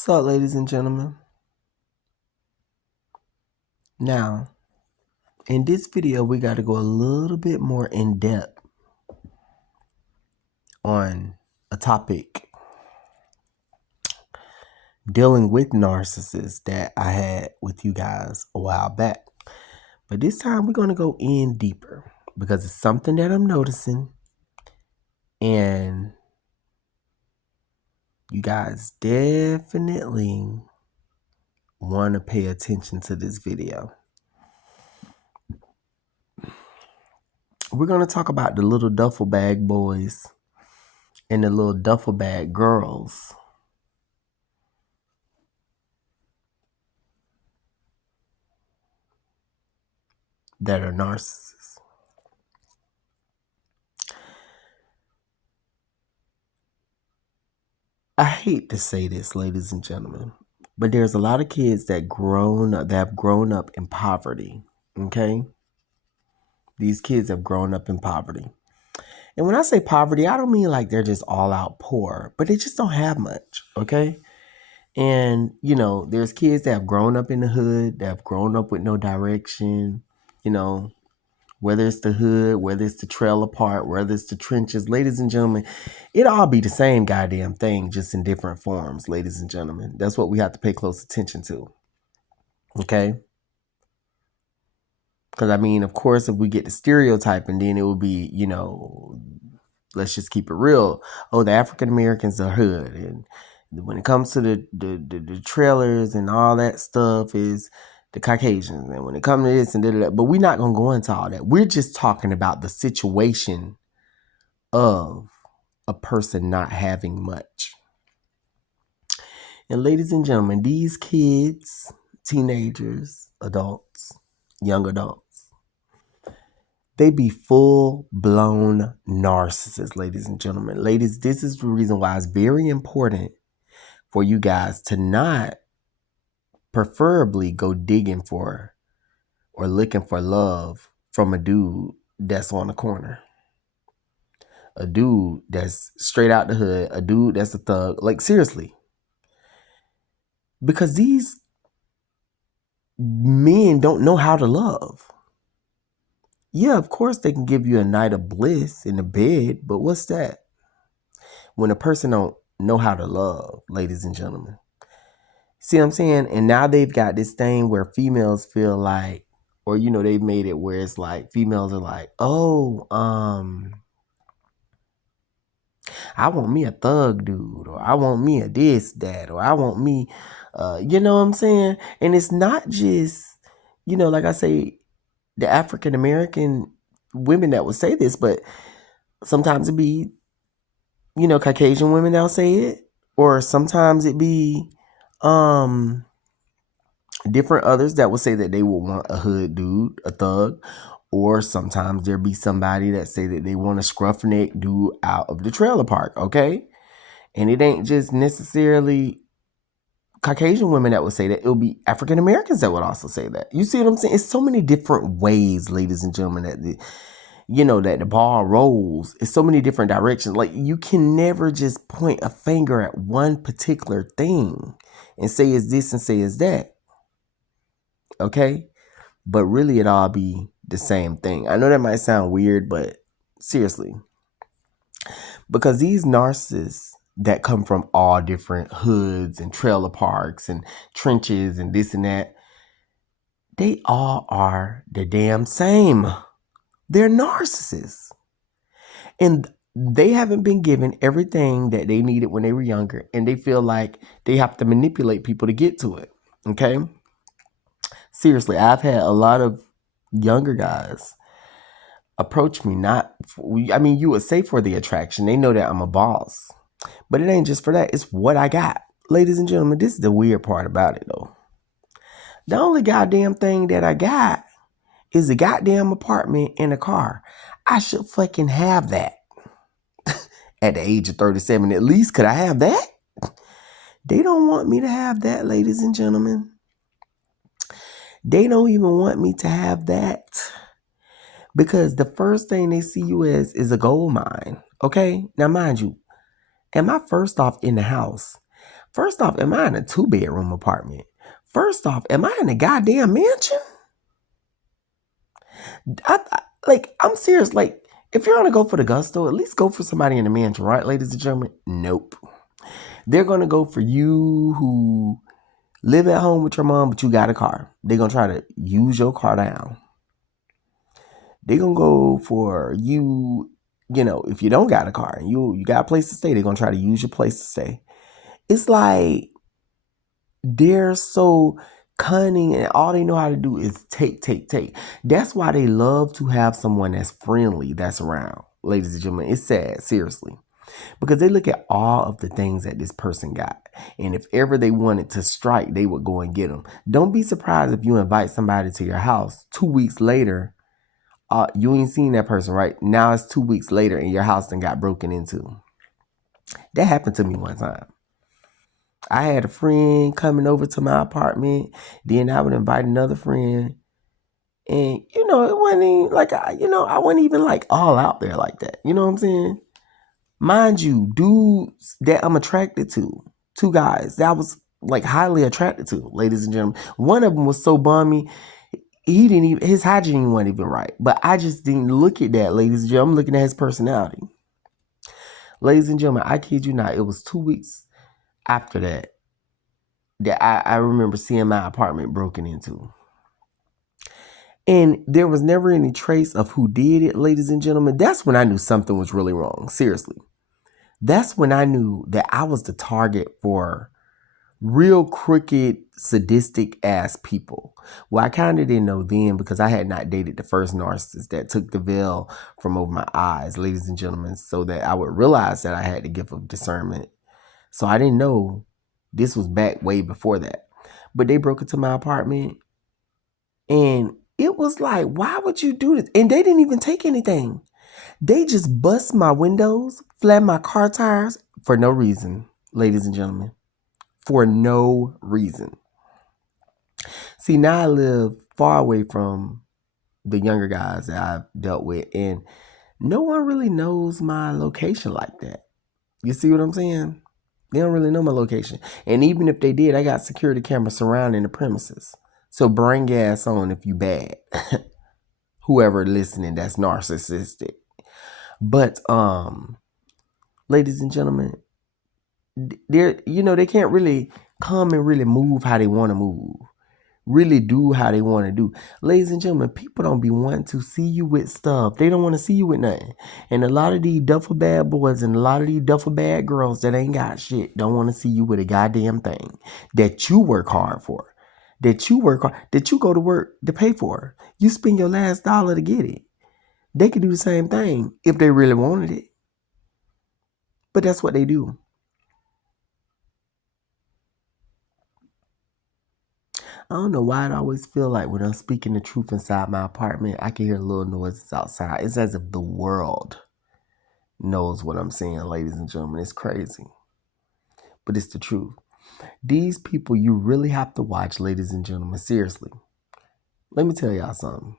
So, ladies and gentlemen, now in this video, we got to go a little bit more in depth on a topic dealing with narcissists that I had with you guys a while back. But this time, we're going to go in deeper because it's something that I'm noticing, and you guys definitely want to pay attention to this video. We're going to talk about the little duffel bag boys and the little duffel bag girls that are narcissists. I hate to say this, ladies and gentlemen, but there's a lot of kids that have grown up in poverty. Okay? These kids have grown up in poverty. And when I say poverty, I don't mean like they're just all out poor, but they just don't have much. Okay? And, there's kids that have grown up in the hood, that have grown up with no direction, whether it's the hood, whether it's the trailer park, whether it's the trenches, ladies and gentlemen, it all be the same goddamn thing, just in different forms, ladies and gentlemen. That's what we have to pay close attention to. Okay? Because, of course, if we get the stereotyping, then it would be, let's just keep it real. Oh, the African Americans are hood. And when it comes to the trailers and all that stuff is the Caucasians. And when it comes to this and that, but we're not going to go into all that. We're just talking about the situation of a person not having much. And ladies and gentlemen, these kids, teenagers, adults, young adults, they be full-blown narcissists, ladies and gentlemen. Ladies, this is the reason why it's very important for you guys to not preferably go digging for or looking for love from a dude that's on the corner. A dude that's straight out the hood. A dude that's a thug. Like, seriously. Because these men don't know how to love. Yeah, of course they can give you a night of bliss in the bed, but what's that? When a person don't know how to love, ladies and gentlemen. See what I'm saying? And now they've got this thing where females feel like, or they've made it where it's like females are like, oh, I want me a thug dude, or I want me a this, that, or I want me, you know what I'm saying? And it's not just, like I say, the African American women that would say this, but sometimes it be, Caucasian women that'll say it, or sometimes it be different others that will say that they will want a hood dude, a thug, or sometimes there be somebody that say that they want a scruffneck dude out of the trailer park, okay? And it ain't just necessarily Caucasian women that would say that. It'll be African Americans that would also say that. You see what I'm saying? It's so many different ways, ladies and gentlemen, that that the ball rolls. It's so many different directions. Like, you can never just point a finger at one particular thing and say it's this and say it's that. Okay? But really it all be the same thing. I know that might sound weird, but seriously. Because these narcissists that come from all different hoods and trailer parks and trenches and this and that, they all are the damn same. They're narcissists. And they haven't been given everything that they needed when they were younger. And they feel like they have to manipulate people to get to it. Okay? Seriously, I've had a lot of younger guys approach me, you would say for the attraction. They know that I'm a boss. But it ain't just for that. It's what I got. Ladies and gentlemen, this is the weird part about it, though. The only goddamn thing that I got is a goddamn apartment and a car. I should fucking have that. At the age of 37, at least, could I have that? They don't want me to have that, ladies and gentlemen. They don't even want me to have that. Because the first thing they see you as is a gold mine. Okay? Now, mind you, am I first off in the house? First off, am I in a 2-bedroom apartment? First off, am I in a goddamn mansion? I'm serious. Like, if you're gonna go for the gusto, at least go for somebody in a mansion, right, ladies and gentlemen? Nope. They're gonna go for you who live at home with your mom, but you got a car. They're gonna try to use your car down. They're gonna go for you, if you don't got a car and you got a place to stay, they're gonna try to use your place to stay. It's like they're so cunning and all they know how to do is take, take, take. That's why they love to have someone that's friendly that's around, ladies and gentlemen. It's sad, seriously. Because they look at all of the things that this person got. And if ever they wanted to strike, they would go and get them. Don't be surprised if you invite somebody to your house 2 weeks later. You ain't seen that person, right? Now it's 2 weeks later and your house done got broken into. That happened to me one time. I had a friend coming over to my apartment. Then I would invite another friend. And, it wasn't even like, I wasn't even like all out there like that. You know what I'm saying? Mind you, dudes that I'm attracted to, 2 guys that I was like highly attracted to, ladies and gentlemen. One of them was so bummy, his hygiene wasn't even right. But I just didn't look at that, ladies and gentlemen. I'm looking at his personality. Ladies and gentlemen, I kid you not, it was 2 weeks after that I remember seeing my apartment broken into. And there was never any trace of who did it, ladies and gentlemen. That's when I knew something was really wrong. Seriously. That's when I knew that I was the target for real crooked, sadistic ass people. Well, I kind of didn't know then because I had not dated the first narcissist that took the veil from over my eyes, ladies and gentlemen, so that I would realize that I had the gift of discernment. So I didn't know this was back way before that. But they broke into my apartment and it was like, why would you do this? And they didn't even take anything. They just bust my windows, flattened my car tires for no reason, ladies and gentlemen. For no reason. See, now I live far away from the younger guys that I've dealt with, and no one really knows my location like that. You see what I'm saying? They don't really know my location. And even if they did, I got security cameras surrounding the premises. So bring your ass on if you bad. Whoever listening that's narcissistic. But ladies and gentlemen, they can't really come and really move how they want to move. Really do how they want to do. Ladies and gentlemen, people don't be wanting to see you with stuff. They don't want to see you with nothing. And a lot of these duffel bad boys and a lot of these duffel bad girls that ain't got shit don't want to see you with a goddamn thing that you work hard for. That you go to work to pay for. You spend your last dollar to get it. They could do the same thing if they really wanted it. But that's what they do. I don't know why I always feel like when I'm speaking the truth inside my apartment, I can hear little noises outside. It's as if the world knows what I'm saying, ladies and gentlemen. It's crazy. But it's the truth. These people you really have to watch, ladies and gentlemen. Seriously. Let me tell y'all something.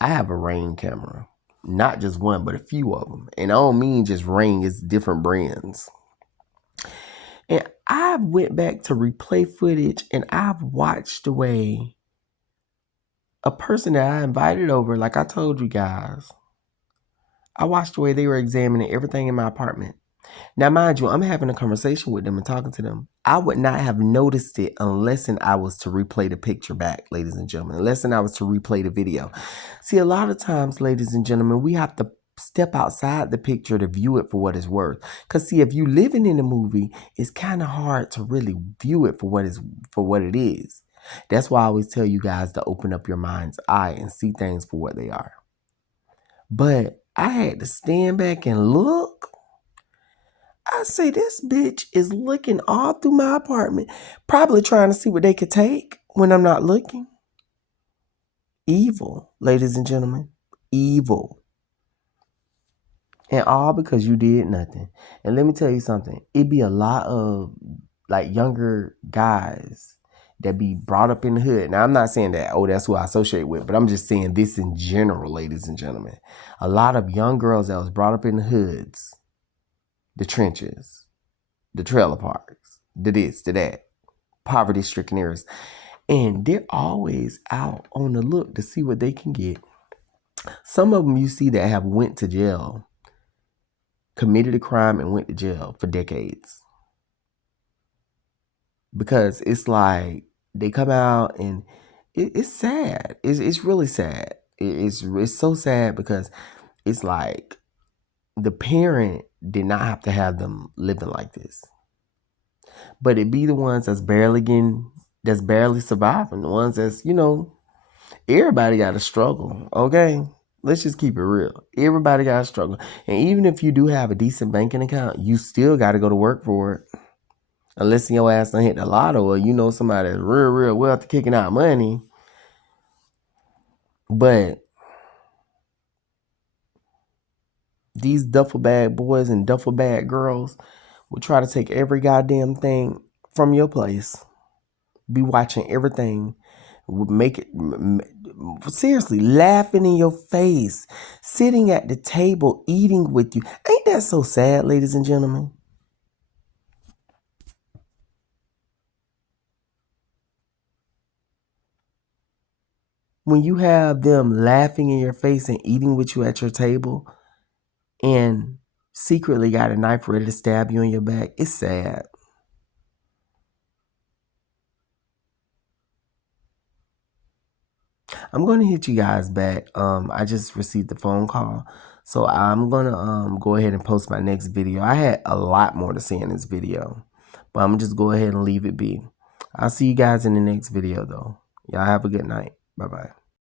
I have a Ring camera. Not just one, but a few of them. And I don't mean just Ring, it's different brands. And I went back to replay footage and I've watched the way a person that I invited over, like I told you guys, I watched the way they were examining everything in my apartment. Now, mind you, I'm having a conversation with them and talking to them. I would not have noticed it unless I was to replay the picture back, ladies and gentlemen, unless I was to replay the video. See, a lot of times, ladies and gentlemen, we have to step outside the picture to view it for what it's worth. Because see, if you living in a movie, it's kind of hard to really view it for what it is. That's why I always tell you guys to open up your mind's eye and see things for what they are. But I had to stand back and look. I say, this bitch is looking all through my apartment, probably trying to see what they could take when I'm not looking. Evil, ladies and gentlemen. Evil. And all because you did nothing. And let me tell you something. It be a lot of like younger guys that be brought up in the hood. Now, I'm not saying that, that's who I associate with, but I'm just saying this in general, ladies and gentlemen. A lot of young girls that was brought up in the hoods, the trenches, the trailer parks, to this, to that, poverty-stricken areas. And they're always out on the look to see what they can get. Some of them you see that have went to jail, committed a crime and went to jail for decades. Because it's like they come out and it's sad. It's really sad. It's so sad because it's like the parent did not have to have them living like this. But it be the ones that's barely surviving. The ones that's, everybody got to struggle, okay? Let's just keep it real. Everybody got to struggle. And even if you do have a decent banking account, you still got to go to work for it. Unless your ass done hit the lotto or you know somebody that's real, real wealthy kicking out money. But these duffel bag boys and duffel bag girls will try to take every goddamn thing from your place. Be watching everything. Make it seriously laughing in your face, sitting at the table eating with you. Ain't that so sad, ladies and gentlemen? When you have them laughing in your face and eating with you at your table and secretly got a knife ready to stab you in your back, it's sad. I'm going to hit you guys back. I just received a phone call. So I'm going to go ahead and post my next video. I had a lot more to say in this video, but I'm going to just go ahead and leave it be. I'll see you guys in the next video though. Y'all have a good night. Bye-bye.